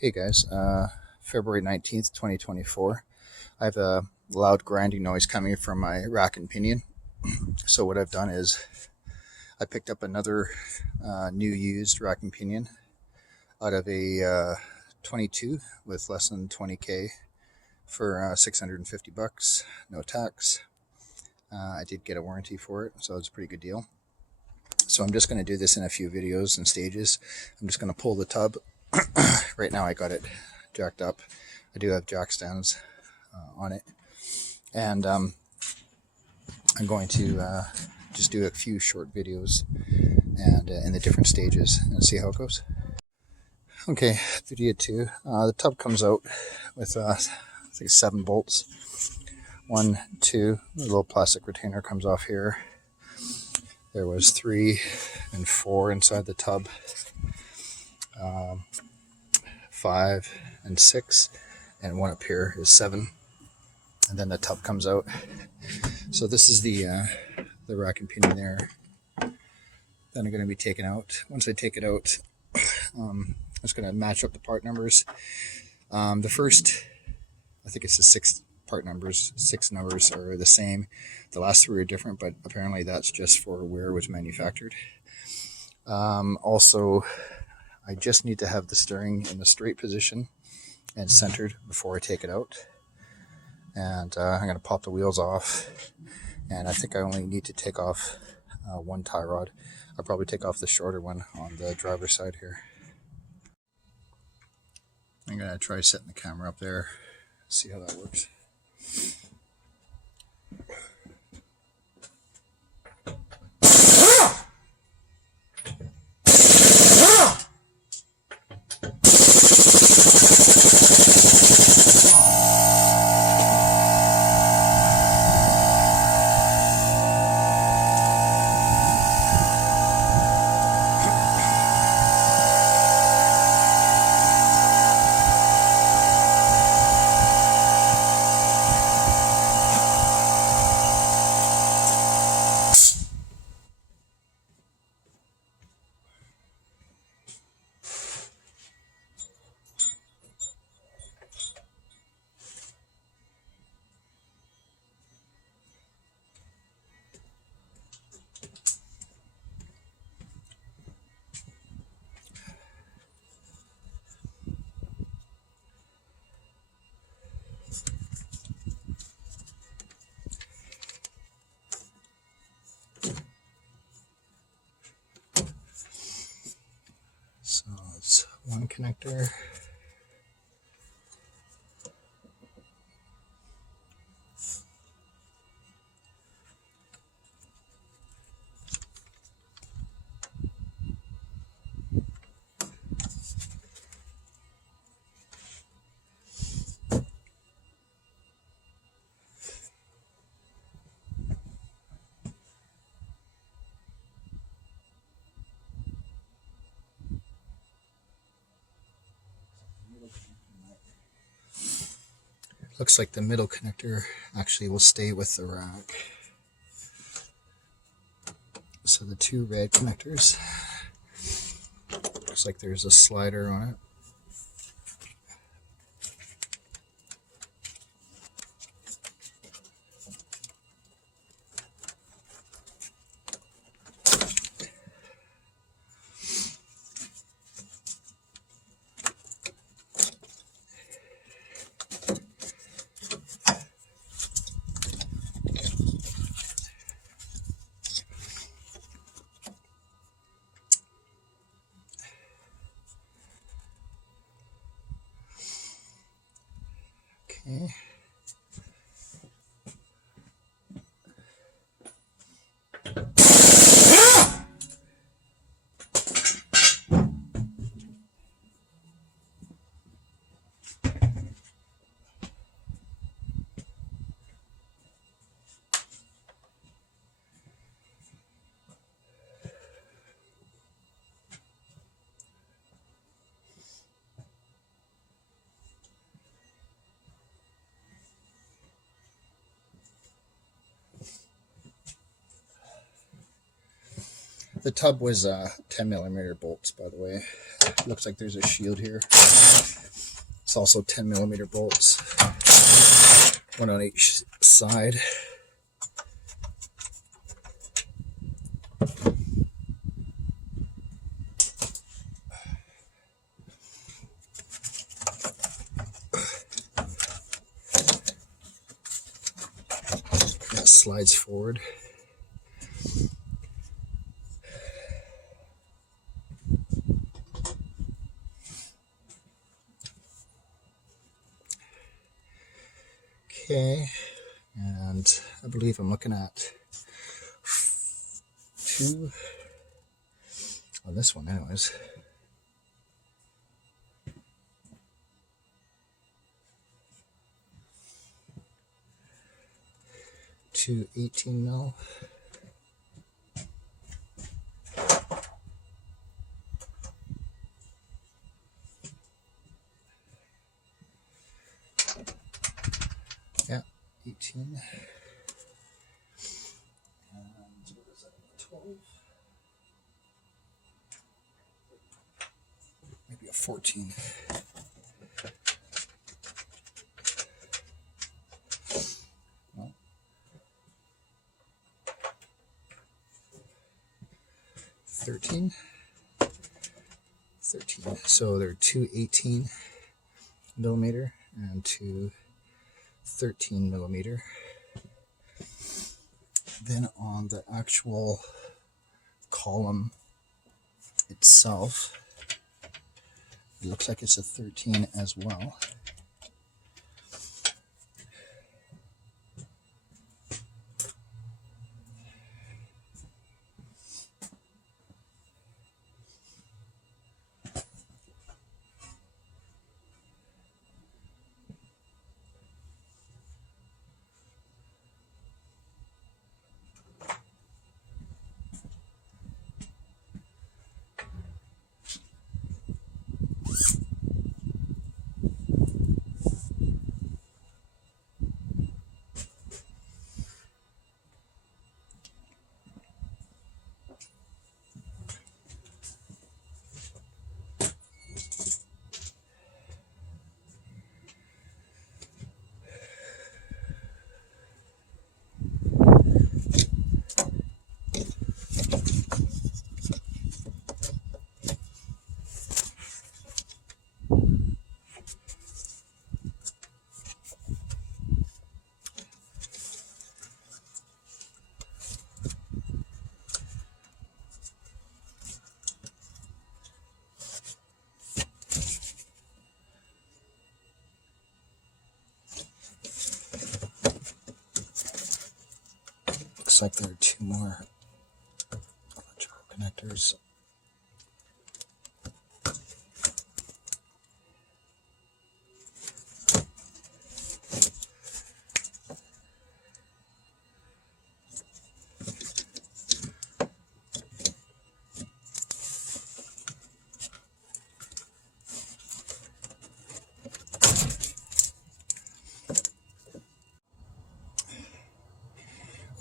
Hey guys, February 19th, 2024. I have a loud grinding noise coming from my rack and pinion. So what I've done is I picked up another new used rack and pinion out of a 22 with less than 20k for 650 bucks, no tax. I did get a warranty for it, so it's a pretty good deal. So I'm just going to do this in a few videos and stages. I'm just going to pull the tub. Right now I got it jacked up. I do have jack stands on it, and I'm going to just do a few short videos and in the different stages and see how it goes. Okay, video 2. The tub comes out with I think 7 bolts. 1, 2, the little plastic retainer comes off here. There was 3 and 4 inside the tub. 5 and 6, and 1 up here is 7, and then the tub comes out. So this is the rack and pinion there. Then I'm going to be taken out. Once I take it out, I'm just going to match up the part numbers. The first, I think it's the 6 part numbers. 6 numbers are the same. The last 3 are different, but apparently that's just for where it was manufactured. Also, I just need to have the steering in the straight position and centered before I take it out. And I'm going to pop the wheels off. And I think I only need to take off 1 tie rod. I'll probably take off the shorter one on the driver's side here. I'm going to try setting the camera up there, see how that works. So it's 1 connector. Looks like the middle connector actually will stay with the rack. So the 2 red connectors, looks like there's a slider on it. Okay. The tub was 10 millimeter bolts, by the way. Looks like there's a shield here. It's also 10 millimeter bolts, one on each side. That slides forward. Okay, and I believe I'm looking at 2 on this one anyways. 2 18 mil. Yeah, 18. And what is that? 12. Maybe a 14. No. 13. 13. So there are 2 18 millimeter and 2 13 millimeter. Then on the actual column itself, it looks like it's a 13 as well. Looks like there are 2 more electrical connectors.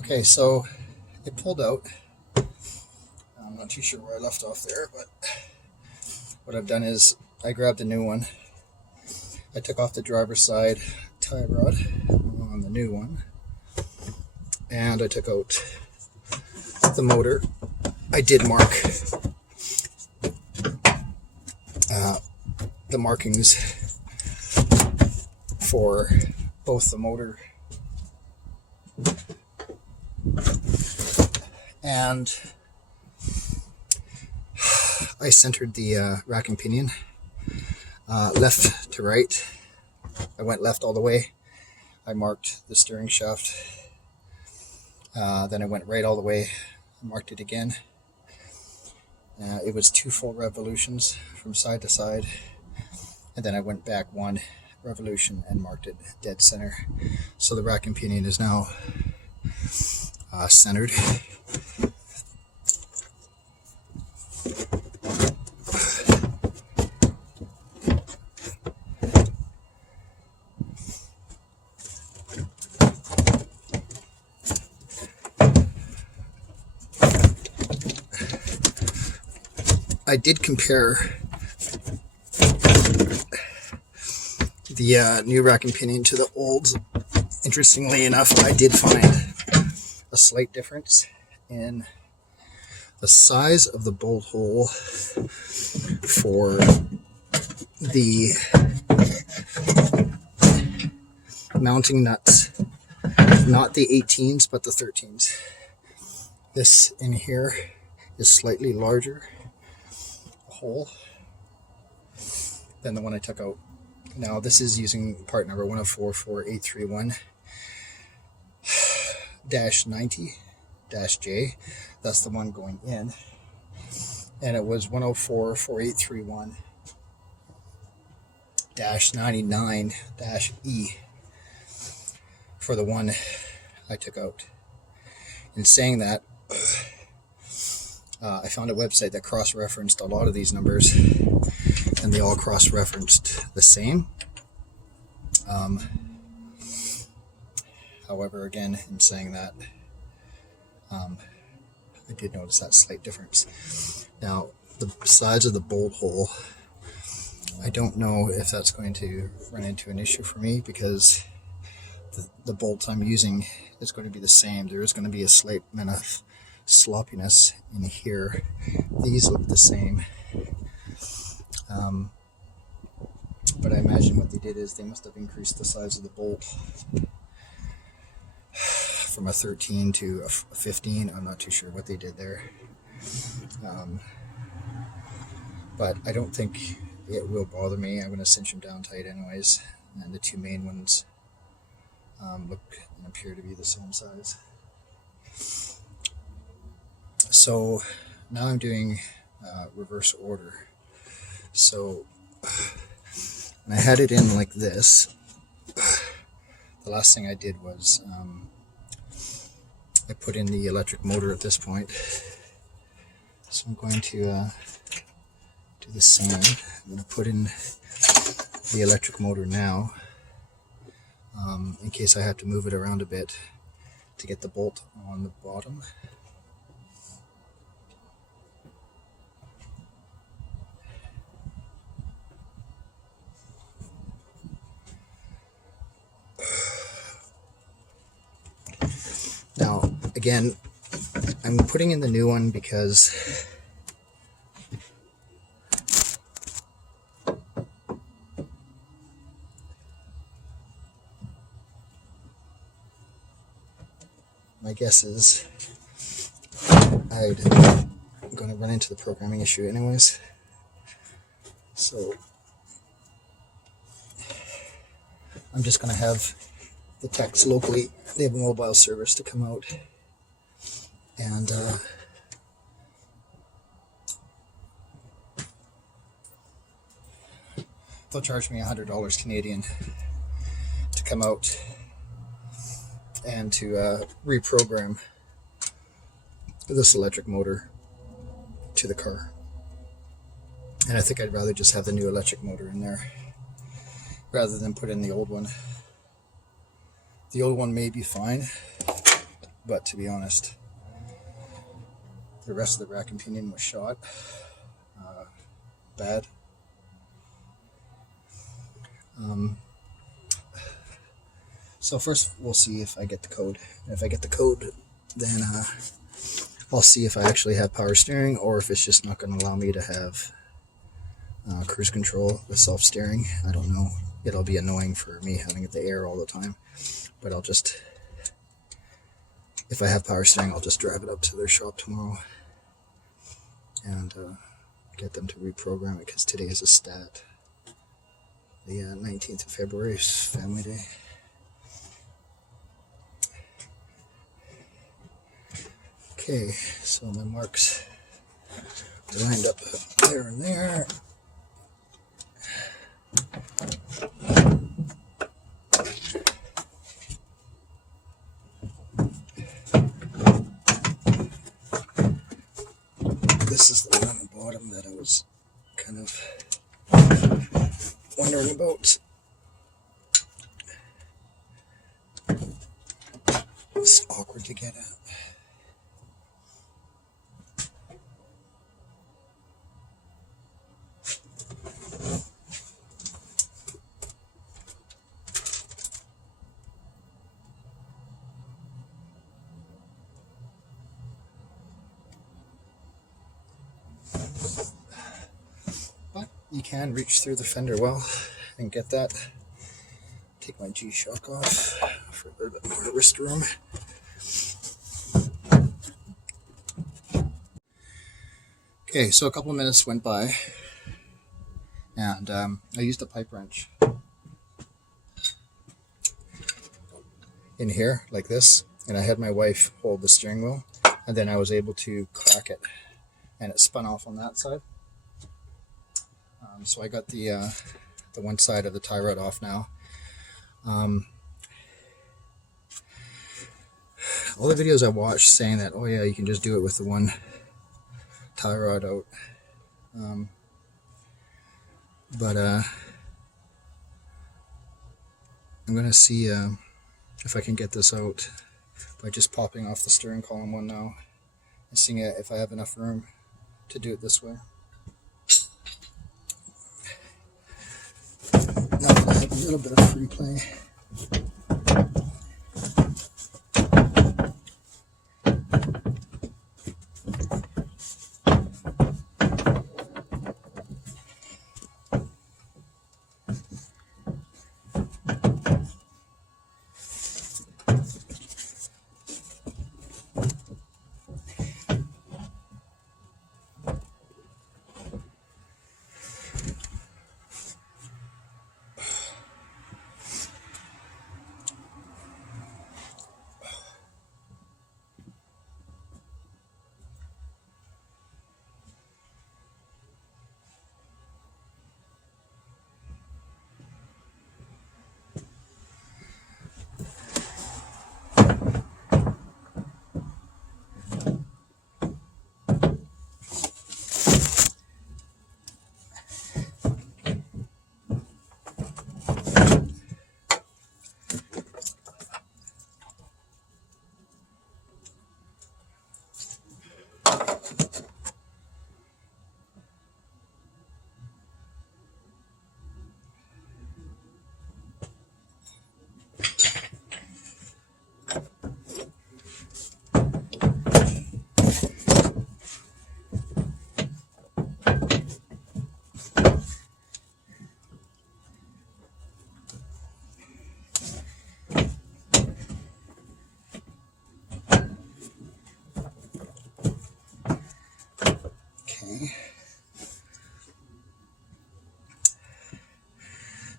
Okay, so it pulled out. I'm not too sure where I left off there, but what I've done is I grabbed a new one. I took off the driver's side tie rod on the new one, and I took out the motor. I did mark the markings for both the motor and I centered the rack and pinion left to right. I went left all the way. I marked the steering shaft. Then I went right all the way. I marked it again. It was 2 full revolutions from side to side. And then I went back 1 revolution and marked it dead center. So the rack and pinion is now centered. did compare the new rack and pinion to the old. Interestingly enough, I did find a slight difference in the size of the bolt hole for the mounting nuts. Not the 18s, but the 13s. This in here is slightly larger hole than the one I took out. Now this is using part number 1044831-90-J. That's the one going in. And it was 1044831-99-E for the one I took out. In saying that, I found a website that cross-referenced a lot of these numbers, and they all cross-referenced the same. However, again, in saying that, I did notice that slight difference. Now, the size of the bolt hole, I don't know if that's going to run into an issue for me, because the bolts I'm using is going to be the same. There is going to be a slight amount of sloppiness in here. These look the same. But I imagine what they did is they must have increased the size of the bolt from a 13 to a 15. I'm not too sure what they did there. But I don't think it will bother me. I'm going to cinch them down tight anyways. And the two main ones look and appear to be the same size. So now I'm doing reverse order. So when I had it in like this, the last thing I did was I put in the electric motor at this point. So I'm going to do the same. I'm going to put in the electric motor now, in case I have to move it around a bit to get the bolt on the bottom. Now, again, I'm putting in the new one because my guess is I'm going to run into the programming issue anyways. So I'm just going to have the techs locally, they have a mobile service, to come out and they'll charge me $100 Canadian to come out and to reprogram this electric motor to the car. And I think I'd rather just have the new electric motor in there rather than put in the old one. The old one may be fine, but to be honest, the rest of the rack and pinion was shot bad. So first we'll see if I get the code. If I get the code, then I'll see if I actually have power steering, or if it's just not going to allow me to have cruise control with self-steering. I don't know. It'll be annoying for me having it the air all the time. But I'll just, if I have power steering, I'll just drive it up to their shop tomorrow and get them to reprogram it, because today is a stat. The 19th of February is Family Day. Okay, so my marks are lined up there and there. This is the one on the bottom that I was kind of wondering about. It's awkward to get at. you can reach through the fender well and get that. Take my G-Shock off for a little bit more wrist room. Okay, so a couple of minutes went by, and I used a pipe wrench in here like this, and I had my wife hold the steering wheel, and then I was able to crack it, and it spun off on that side. So I got the one side of the tie rod off now. All the videos I watched saying that, oh yeah, you can just do it with the one tie rod out. But I'm gonna see if I can get this out by just popping off the steering column one now and seeing if I have enough room to do it this way. Now that I have a little bit of free play.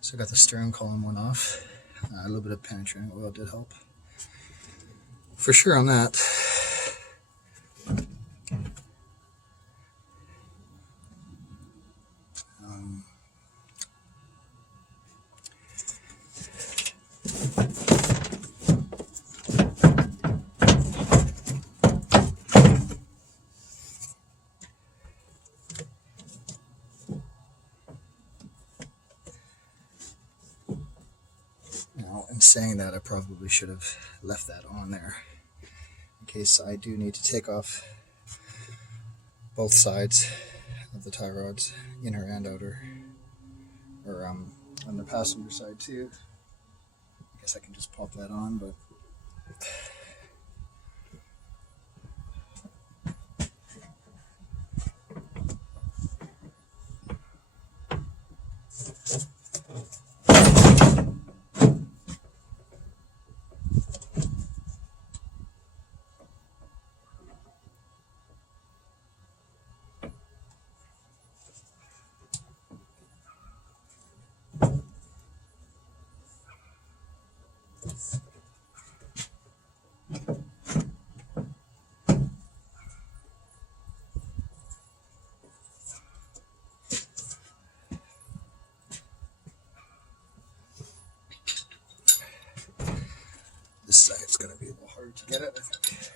So I got the steering column one off. A little bit of penetrating oil did help. For sure on that. Now, in saying that, I probably should have left that on there in case I do need to take off both sides of the tie rods, inner and outer, or on the passenger side too. I guess I can just pop that on, but this side's going to be a little hard to get it, I think.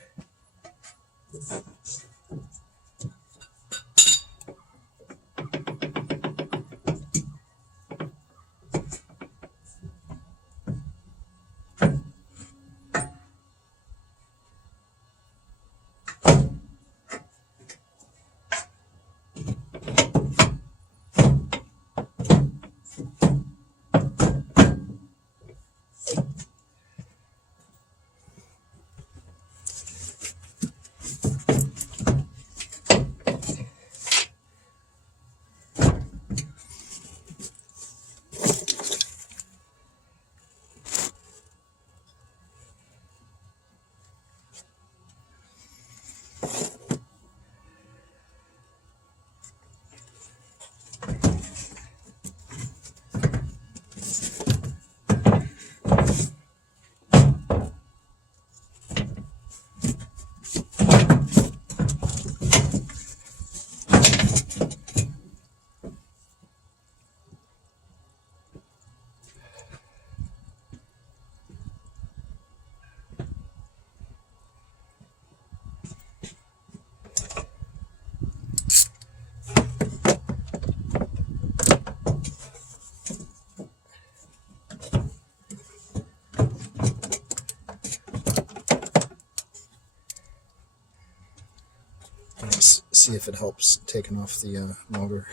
see if it helps taking off the motor.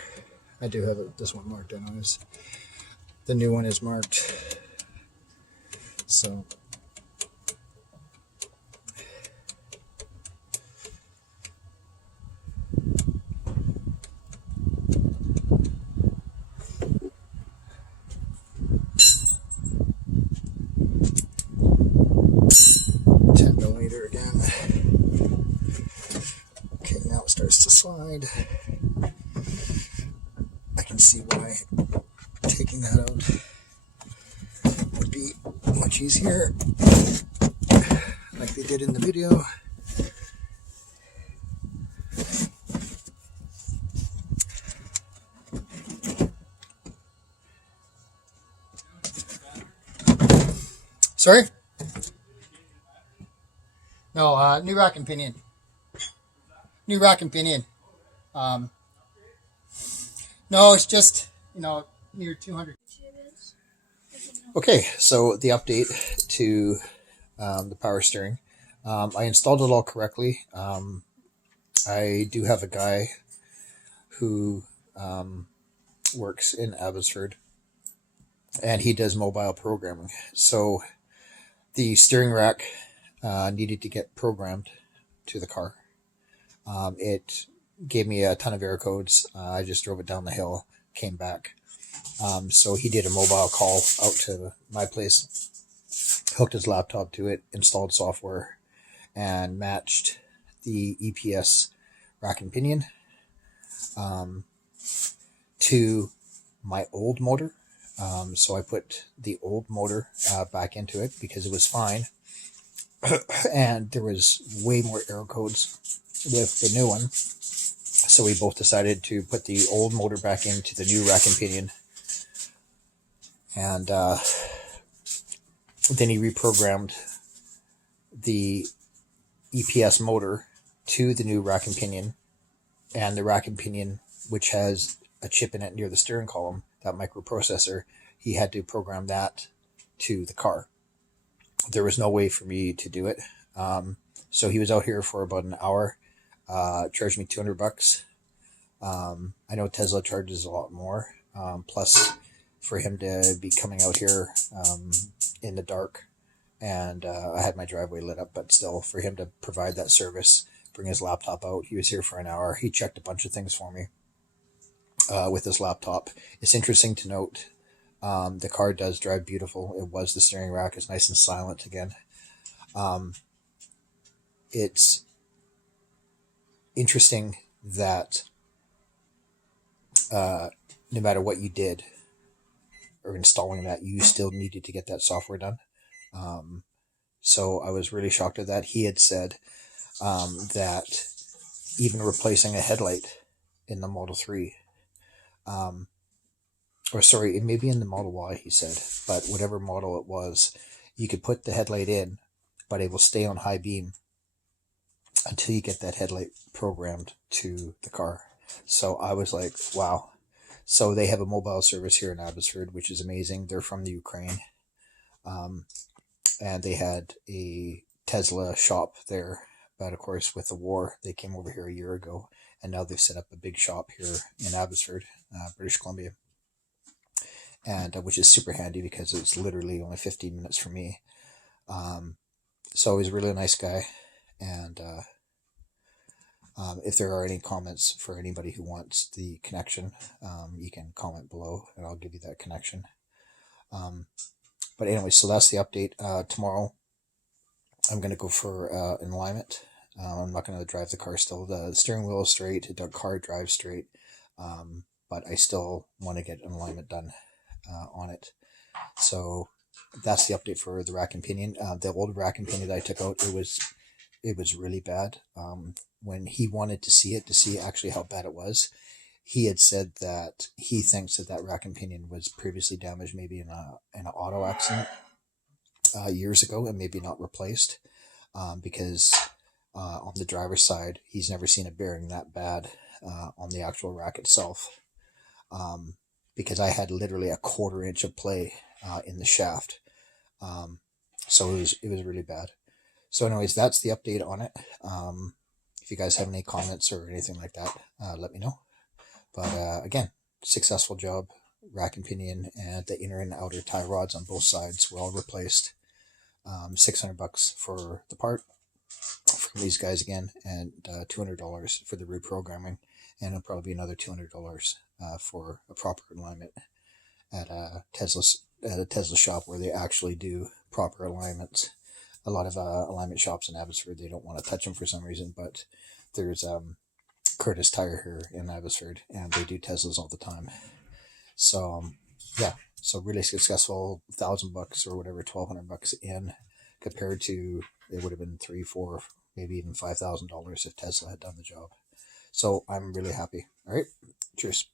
I do have this one marked anyways. The new one is marked. So again. Okay, now it starts to slide. I can see why taking that out would be much easier, like they did in the video. Sorry? No, new rack and pinion. New rack and pinion. No, it's just, near 200. Okay, so the update to the power steering. I installed it all correctly. I do have a guy who works in Abbotsford, and he does mobile programming. So the steering rack needed to get programmed to the car. It gave me a ton of error codes. I just drove it down the hill, came back. So he did a mobile call out to my place, hooked his laptop to it, installed software, and matched the EPS rack and pinion to my old motor. So I put the old motor back into it because it was fine. And there was way more error codes with the new one. So we both decided to put the old motor back into the new rack and pinion. And then he reprogrammed the EPS motor to the new rack and pinion. And the rack and pinion, which has a chip in it near the steering column, that microprocessor, he had to program that to the car. There was no way for me to do it. So he was out here for about an hour, charged me $200. I know Tesla charges a lot more. Plus, for him to be coming out here in the dark, and I had my driveway lit up, but still, for him to provide that service, bring his laptop out, he was here for an hour. He checked a bunch of things for me with his laptop. It's interesting to note, the car does drive beautiful. It was the steering rack. It's nice and silent again. It's interesting that no matter what you did or installing that, you still needed to get that software done. So I was really shocked at that. He had said that even replacing a headlight in the Model 3, or sorry, it may be in the Model Y, he said, but whatever model it was, you could put the headlight in, but it will stay on high beam until you get that headlight programmed to the car. So I was like, wow. So they have a mobile service here in Abbotsford, which is amazing. They're from the Ukraine. And they had a Tesla shop there. But of course, with the war, they came over here a year ago. And now they've set up a big shop here in Abbotsford, British Columbia. And which is super handy because it's literally only 15 minutes from me. So he's a really nice guy. And if there are any comments for anybody who wants the connection, you can comment below and I'll give you that connection. But anyway, so that's the update. Tomorrow, I'm going to go for an alignment. I'm not going to drive the car still. The steering wheel is straight. The car drives straight. But I still want to get an alignment done on it. So that's the update for the rack and pinion. The old rack and pinion that I took out, it was really bad. When he wanted to see actually how bad it was, he had said that he thinks that rack and pinion was previously damaged, maybe in an auto accident years ago, and maybe not replaced, because on the driver's side, he's never seen a bearing that bad on the actual rack itself, because I had literally a 1/4 inch of play in the shaft, so it was really bad. So anyways, that's the update on it. If you guys have any comments or anything like that, let me know. But again, successful job. Rack and pinion and the inner and outer tie rods on both sides were all replaced. $600 for the part from these guys again, and $200 for the reprogramming, and it'll probably be another $200 for a proper alignment at a Tesla shop where they actually do proper alignments. A lot of alignment shops in Abbotsford, they don't want to touch them for some reason, but there's Curtis Tire here in Abbotsford, and they do Teslas all the time. So yeah, so really successful. $1,000 or whatever, $1,200 in, compared to it would have been $3, $4, maybe even $5,000 if Tesla had done the job. So I'm really happy. All right, cheers.